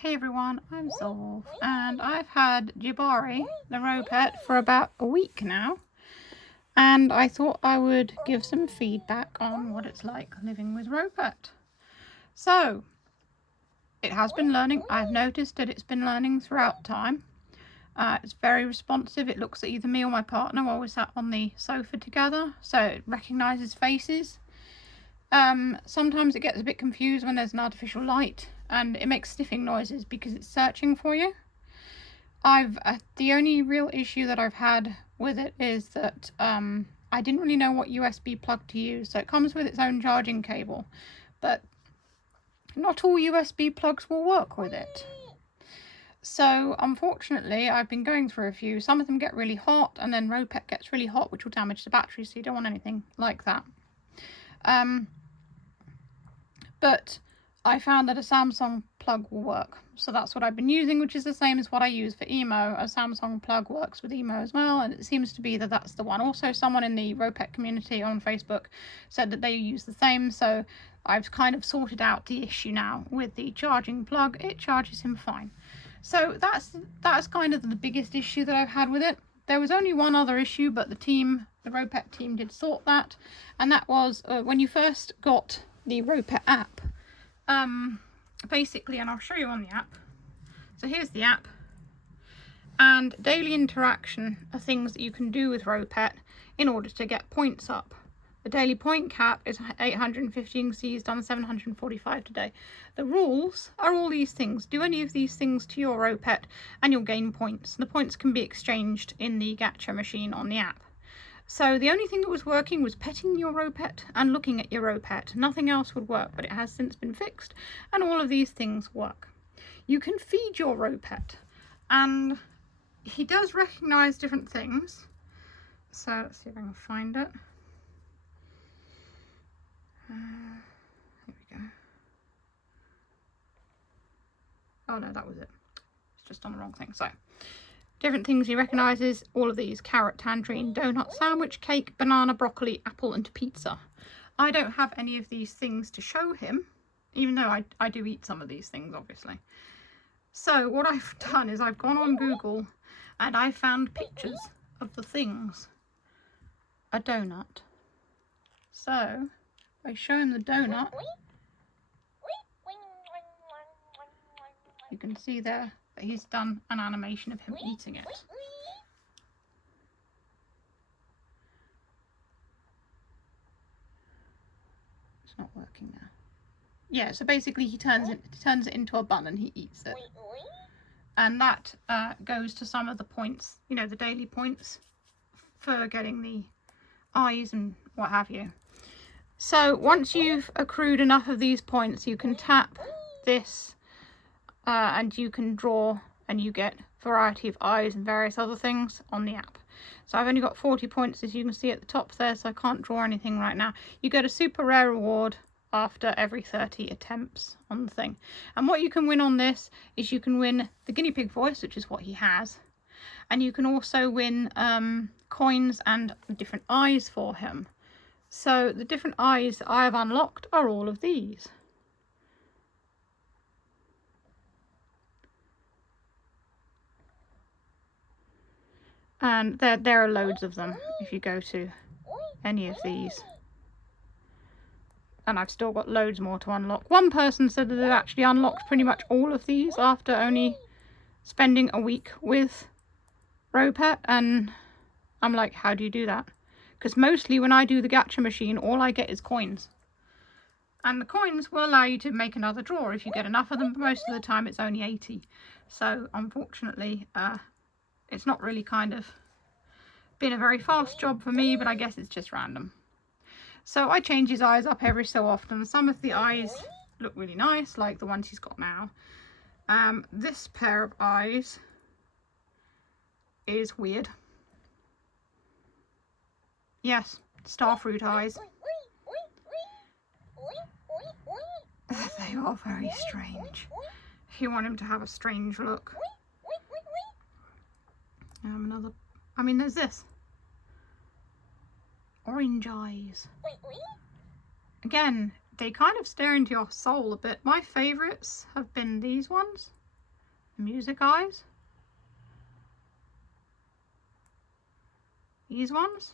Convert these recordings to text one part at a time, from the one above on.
Hey everyone, I'm Zolf, and I've had Jibari, the Ropet, for about a week now, and I thought I would give some feedback on what it's like living with Ropet. So, it has been learning. I've noticed that it's been learning throughout time. It's very responsive. It looks at either me or my partner while we're sat on the sofa together, so it recognises faces. Sometimes it gets a bit confused when there's an artificial light, and it makes sniffing noises because it's searching for you. The only real issue that I've had with it is that I didn't really know what USB plug to use. So it comes with its own charging cable, but not all USB plugs will work with it. So unfortunately, I've been going through a few. Some of them get really hot, and then Ropet gets really hot, which will damage the battery, so you don't want anything like that. But I found that a Samsung plug will work. So that's what I've been using, which is the same as what I use for Emo. A Samsung plug works with Emo as well, and it seems to be that that's the one. Also, someone in the Ropet community on Facebook said that they use the same, so I've kind of sorted out the issue now with the charging plug. It charges him fine. So that's kind of the biggest issue that I've had with it. There was only one other issue, but the Ropet team did sort that, and that was when you first got the Ropet app. Basically, and I'll show you on the app. So here's the app, and daily interaction are things that you can do with Ropet in order to get points up. The daily point cap is 815 C's done 745 today. The rules are all these things. Do any of these things to your Ropet and you'll gain points. The points can be exchanged in the gacha machine on the app. So the only thing that was working was petting your Ropet and looking at your Ropet. Nothing else would work, but it has since been fixed, and all of these things work. You can feed your Ropet, and he does recognise different things. So let's see if I can find it. Here we go. Oh no, that was it. It's just on the wrong thing. So different things he recognises, all of these: carrot, tangerine, donut, sandwich, cake, banana, broccoli, apple and pizza. I don't have any of these things to show him, even though I do eat some of these things, obviously. So what I've done is I've gone on Google and I found pictures of the things. A donut. So if I show him the donut, you can see there that he's done an animation of him eating it. It's not working now. Yeah, so basically he turns it into a bun and he eats it. And that goes to some of the points, you know, the daily points for getting the eyes and what have you. So once you've accrued enough of these points, you can tap this and you can draw, and you get a variety of eyes and various other things on the app. So I've only got 40 points, as you can see at the top there, so I can't draw anything right now. You get a super rare reward after every 30 attempts on the thing. And what you can win on this is you can win the guinea pig voice, which is what he has. And you can also win coins and different eyes for him. So the different eyes that I have unlocked are all of these. And there are loads of them if you go to any of these. And I've still got loads more to unlock. One person said that they've actually unlocked pretty much all of these after only spending a week with Ropet, and I'm like, how do you do that? Because mostly when I do the gacha machine, all I get is coins. And the coins will allow you to make another draw if you get enough of them, but most of the time it's only 80. So unfortunately, it's not really kind of been a very fast job for me, but I guess it's just random. So I change his eyes up every so often. Some of the eyes look really nice, like the ones he's got now. This pair of eyes is weird. Yes, starfruit eyes. They are very strange. If you want him to have a strange look. There's this. Orange eyes. Again, they kind of stare into your soul a bit. My favourites have been these ones. the music eyes. These ones.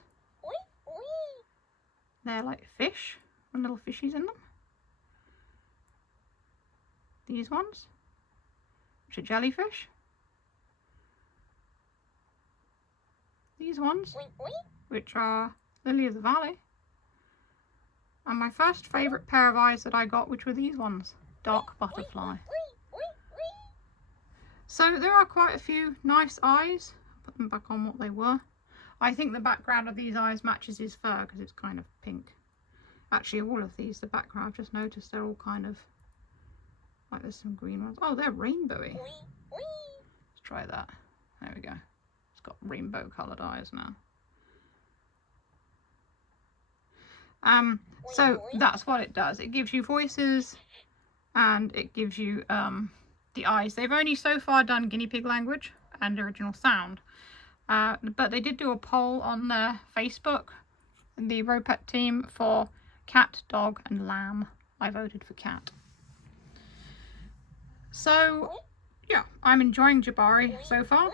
They're like fish, and little fishies in them. These ones, which are jellyfish. These ones, which are lily of the valley. And my first favourite pair of eyes that I got, which were these ones, dark butterfly. So there are quite a few nice eyes. Put them back on what they were. I think the background of these eyes matches his fur because it's kind of pink. Actually, all of these, the background, I've just noticed they're all kind of like there's some green ones. Oh, they're rainbowy. Let's try that. There we go. It's got rainbow coloured eyes now. So that's what it does. It gives you voices and it gives you the eyes. They've only so far done guinea pig language and original sound. But they did do a poll on their Facebook, the Ropet team, for cat, dog and lamb. I voted for cat. So yeah, I'm enjoying Jibari so far.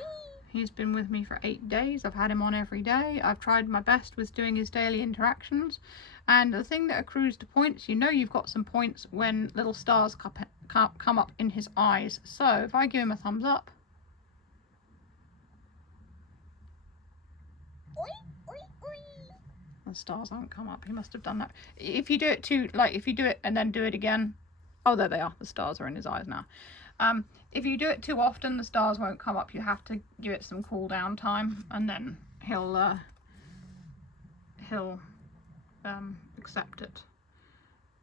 He's been with me for 8 days. I've had him on every day. I've tried my best with doing his daily interactions. And the thing that accrues to points, you know you've got some points when little stars come up in his eyes. So if I give him a thumbs up, the stars won't come up. He must have done that. If you do it too, like if you do it and then do it again, oh, there they are. The stars are in his eyes now. If you do it too often, the stars won't come up. You have to give it some cool down time, and then he'll accept it.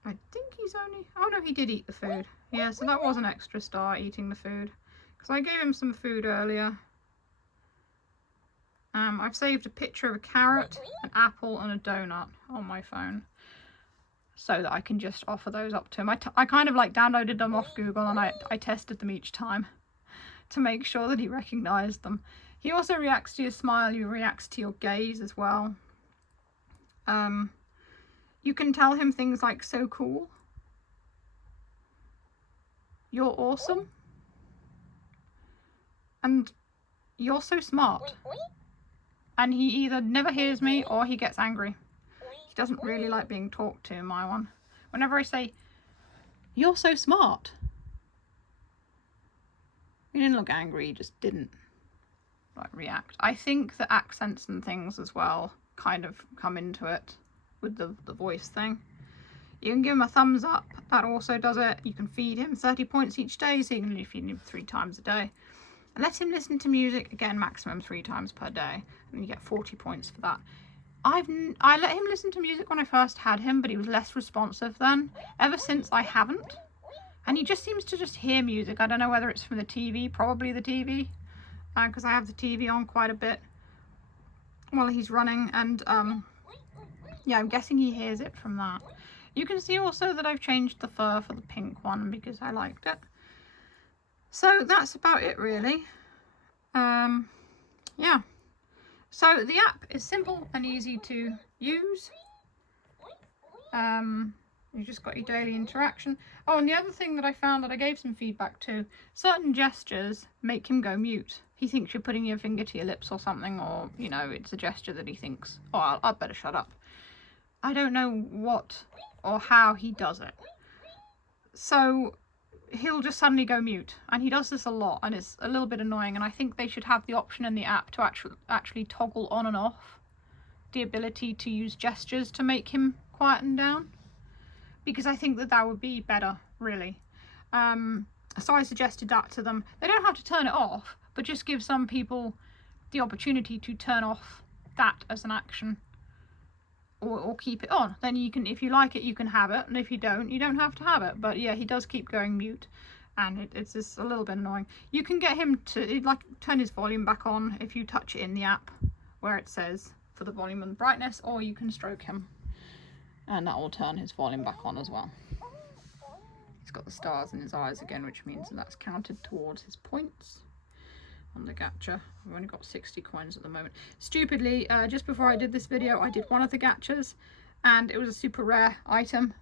I think he's only, oh no, he did eat the food. Yeah, so that was an extra star, eating the food, because I gave him some food earlier. I've saved a picture of a carrot, an apple and a donut on my phone so that I can just offer those up to him. I kind of like downloaded them off Google and I tested them each time to make sure that he recognised them. He also reacts to your smile, he reacts to your gaze as well. You can tell him things like "so cool," "you're awesome," and "you're so smart." And he either never hears me or he gets angry. He doesn't really like being talked to, my one. Whenever I say, "you're so smart," he didn't look angry, he just didn't like react. I think the accents and things as well kind of come into it with the voice thing. You can give him a thumbs up, that also does it. You can feed him 30 points each day, so you can feed him 3 times a day. And let him listen to music, again, maximum 3 times per day, and you get 40 points for that. I let him listen to music when I first had him, but he was less responsive then. Ever since, I haven't. And he just seems to just hear music. I don't know whether it's from the TV, probably the TV, because I have the TV on quite a bit while he's running, and yeah, I'm guessing he hears it from that. You can see also that I've changed the fur for the pink one because I liked it. So that's about it really. Yeah. So the app is simple and easy to use. You've just got your daily interaction. Oh, and the other thing that I found that I gave some feedback to, certain gestures make him go mute. He thinks you're putting your finger to your lips or something, or, you know, it's a gesture that he thinks, oh, I'd better shut up. I don't know what or how he does it. So he'll just suddenly go mute, and he does this a lot, and it's a little bit annoying, and I think they should have the option in the app to actually toggle on and off the ability to use gestures to make him quieten down, because I think that that would be better, really. So I suggested that to them. They don't have to turn it off, but just give some people the opportunity to turn off that as an action, or keep it on. Then you can, if you like it, you can have it, and if you don't have to have it. But yeah, he does keep going mute, and it's just a little bit annoying. You can get him to like turn his volume back on if you touch it in the app where it says for the volume and brightness, or you can stroke him and that will turn his volume back on as well. He's got the stars in his eyes again, which means that's counted towards his points on the gacha. I've only got 60 coins at the moment. Stupidly, just before I did this video, I did one of the gachas and it was a super rare item,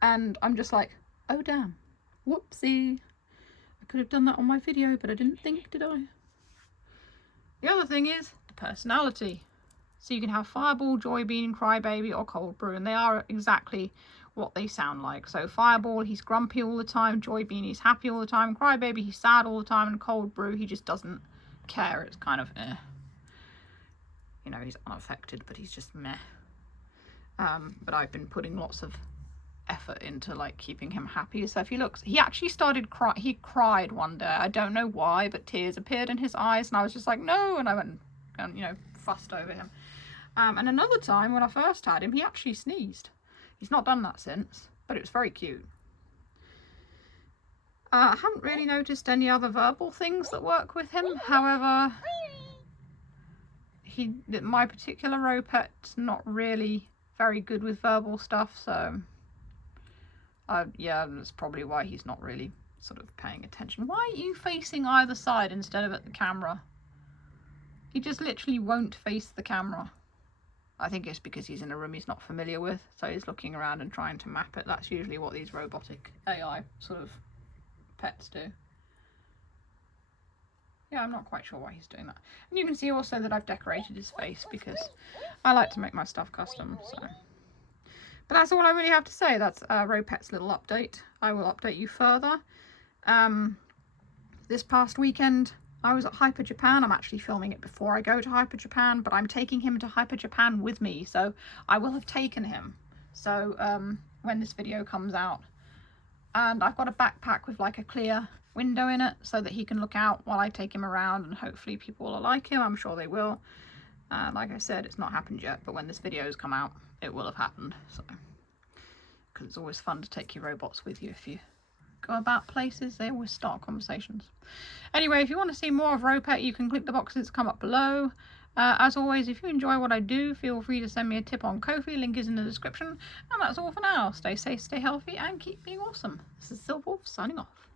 and I'm just like, oh damn, whoopsie. I could have done that on my video, but I didn't think, did I? The other thing is the personality. So you can have Fireball, Joy Bean, Crybaby or Cold Brew, and they are exactly what they sound like. So Fireball, he's grumpy all the time. Joy Bean, he's happy all the time. Crybaby, he's sad all the time. And Cold Brew, he just doesn't care. It's kind of you know, he's unaffected, but he's just meh. But I've been putting lots of effort into like keeping him happy. So if he looks, he actually started he cried one day. I don't know why, but tears appeared in his eyes, and I was just like, no, and I went and, you know, fussed over him. And another time when I first had him, he actually sneezed. He's not done that since, but it was very cute. I haven't really noticed any other verbal things that work with him. However, my particular Ropet's not really very good with verbal stuff, so yeah, that's probably why he's not really sort of paying attention. Why are you facing either side instead of at the camera? He just literally won't face the camera. I think it's because he's in a room he's not familiar with, so he's looking around and trying to map it. That's usually what these robotic AI sort of pets do. Yeah, I'm not quite sure why he's doing that. And you can see also that I've decorated his face because I like to make my stuff custom. So, but that's all I really have to say. That's Ropet's little update. I will update you further. This past weekend I was at Hyper Japan. I'm actually filming it before I go to Hyper Japan, but I'm taking him to Hyper Japan with me, so I will have taken him. So when this video comes out, and I've got a backpack with like a clear window in it so that he can look out while I take him around, and hopefully people will like him. I'm sure they will. Like I said, it's not happened yet, but when this video's come out, it will have happened. So, because it's always fun to take your robots with you if you go about places. They always start conversations. Anyway, if you want to see more of Ropet, you can click the boxes that come up below. As always, if you enjoy what I do, feel free to send me a tip on Ko-fi. Link is in the description. And that's all for now. Stay safe, stay healthy, and keep being awesome. This is Silverwolf signing off.